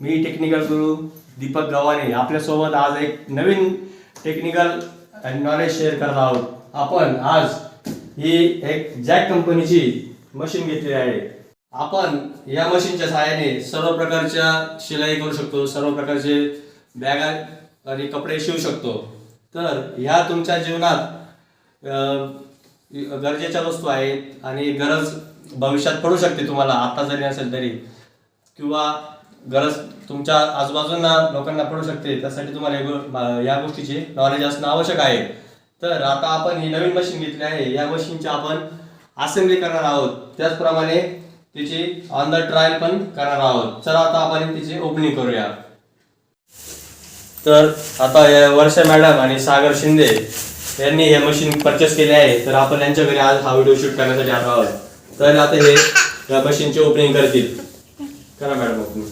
मी technical गुरु दीपक गव्हाणे आपल्यासोबत आज एक नवीन टेक्निकल नॉलेज शेअर करत आहोत. आपण आज ही एक जॅक कंपनीची मशीन घेतली आहे. आपण या मशीनच्या सहाय्याने सर्व प्रकारच्या शिलाई करू शकतो, सर्व प्रकारचे बॅगा आणि कपडे शिवू शकतो. तर ह्या तुमच्या जीवनात गरजेच्या वस्तू आहेत आणि गरज भविष्यात पडू शकते तुम्हाला, आता जरी नसेल तरी, किंवा गरज तुमच्या आजूबाजूला लोकांना पडू शकते. त्यासाठी तुम्हाला या गोष्टीचे नॉलेज असणं आवश्यक आहे. तर आता आपण ही नवीन मशीन घेतली आहे. या मशीनची आपण असेंब्ली करणार आहोत, त्याचप्रमाणे तिची ऑन द ट्रायल पण करणार आहोत. चला आता आपण तिची ओपनिंग करूया. तर आता वर्षा मॅडम आणि सागर शिंदे यांनी हे मशीन परचेस केले आहे. तर आपण यांच्या घरी आज हा व्हिडिओ शूट करण्यासाठी आलो आहोत. तर आता हे या मशीनची ओपनिंग करतील. करा मॅडम ओपनिंग.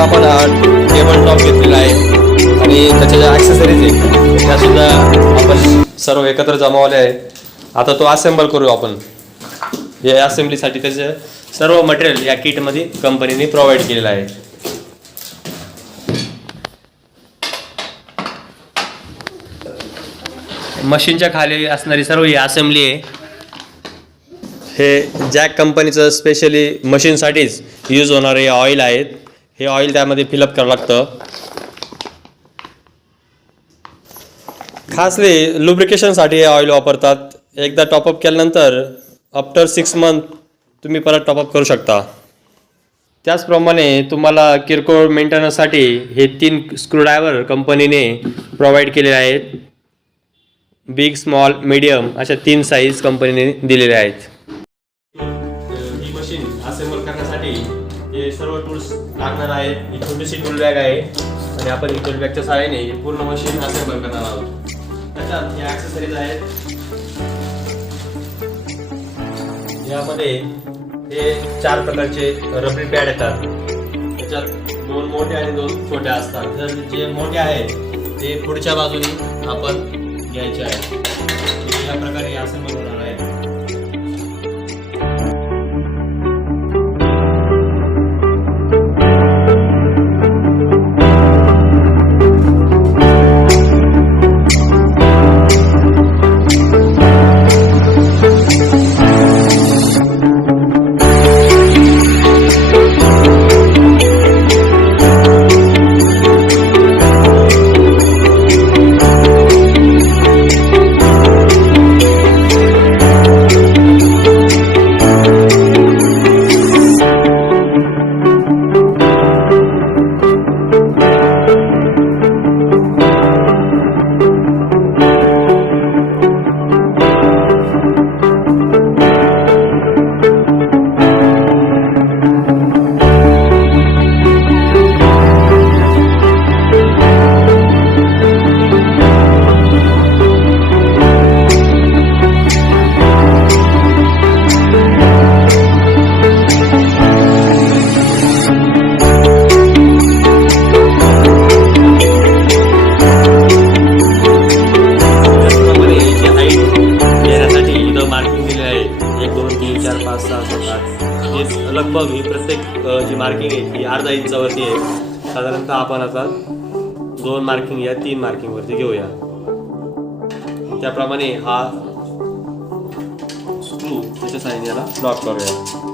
आपण टेबल टॉप घेतलेला आहे आणि त्याच्या ज्या ॲक्सेसरीज आहे त्यासुद्धा आपण सर्व एकत्र जमावले आहे. आता तो असेंबल करू आपण. या असेंब्लीसाठी त्याचे सर्व मटेरियल या किटमध्ये कंपनीने प्रोव्हाइड केलेलं आहे. मशीनच्या खाली असणारी सर्व ही असेंब्ली आहे. हे जॅक कंपनीचं स्पेशली मशीनसाठीच यूज होणारे ऑइल आहेत. हे ऑइल त्यामध्ये फिलअप करावं लागतं. खासली लुब्रिकेशनसाठी हे ऑइल वापरतात. एकदा टॉपअप केल्यानंतर आफ्टर 6 मंथ तुम्ही परत टॉपअप करू शकता. त्याचप्रमाणे तुम्हाला किरकोळ मेंटेनन्ससाठी हे 3 स्क्रूड्रायव्हर कंपनीने प्रोव्हाइड केलेले आहेत. बिग, स्मॉल, मीडियम अशा 3 साईज कंपनीने दिलेले आहेत. ही मशीन असेंबल करण्यासाठी हे सर्व टूल्स लागणार आहेत. ही छोटीशी टूल बॅग आहे आणि आपण ही टूल बॅगच्या सहाय्याने पूर्ण मशीन असेंबल करणार आहोत. त्याच्यात हे ॲक्सेसरीज आहेत. यामध्ये हे 4 प्रकारचे रबरी पॅड येतात. त्याच्यात 2 मोठे आणि 2 छोट्या असतात. तर जे मोठे आहेत ते पुढच्या बाजूने आपण घ्यायचे आहेत. या प्रकारे असेंबल होणार आहे. लगभग ही प्रत्येक जी मार्किंग आहे ती अर्धा इंचावरती आहे. साधारणतः आपण आता 2 मार्किंग या 3 मार्किंगवरती घेऊया. त्याप्रमाणे हा स्क्रू त्याच्या साहाय्याने याला लॉक करूया.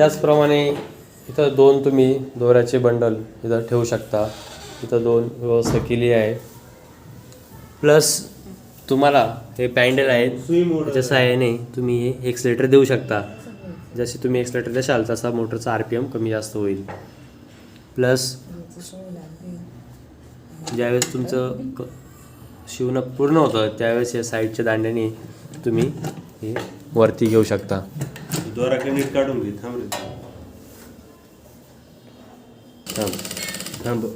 त्याचप्रमाणे इथं 2 तुम्ही दोऱ्याचे बंडल इथं ठेवू शकता. इथं 2 व्यवस्था केली आहे. प्लस तुम्हाला हे पॅन्डल आहेत, त्याच्या सहाय्याने तुम्ही हे एक्सलेटर देऊ शकता. जसे तुम्ही एक्सलेटर देशाल तसा मोटरचा RPM कमी जास्त होईल. प्लस ज्यावेळेस तुमचं शिवणं पूर्ण होतं त्यावेळेस या साईडच्या दांड्याने तुम्ही हे वरती घेऊ शकता. दोरा कनेक्ट काढून घे. थांब.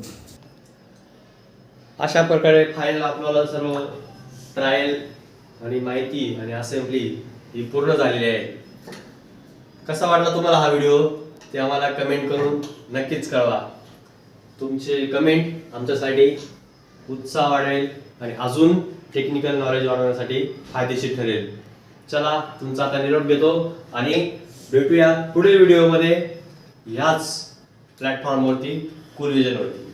अशा प्रकारे फाईल आपल्याला सर्व ट्रायल आणि माहिती आणि असेंब्ली ही पूर्ण झालेली आहे. कसा वाटला तुम्हाला हा व्हिडिओ ते आम्हाला कमेंट करून नक्कीच कळवा. तुमचे कमेंट आमच्यासाठी उत्साह वाढेल आणि अजून टेक्निकल नॉलेज वाढवण्यासाठी फायदेशीर ठरेल. चला तुमचा आता निरोप घेतो आणि भेटूया पुढील व्हिडिओमध्ये ह्याच प्लॅटफॉर्मवरती, कूल विजनवरती.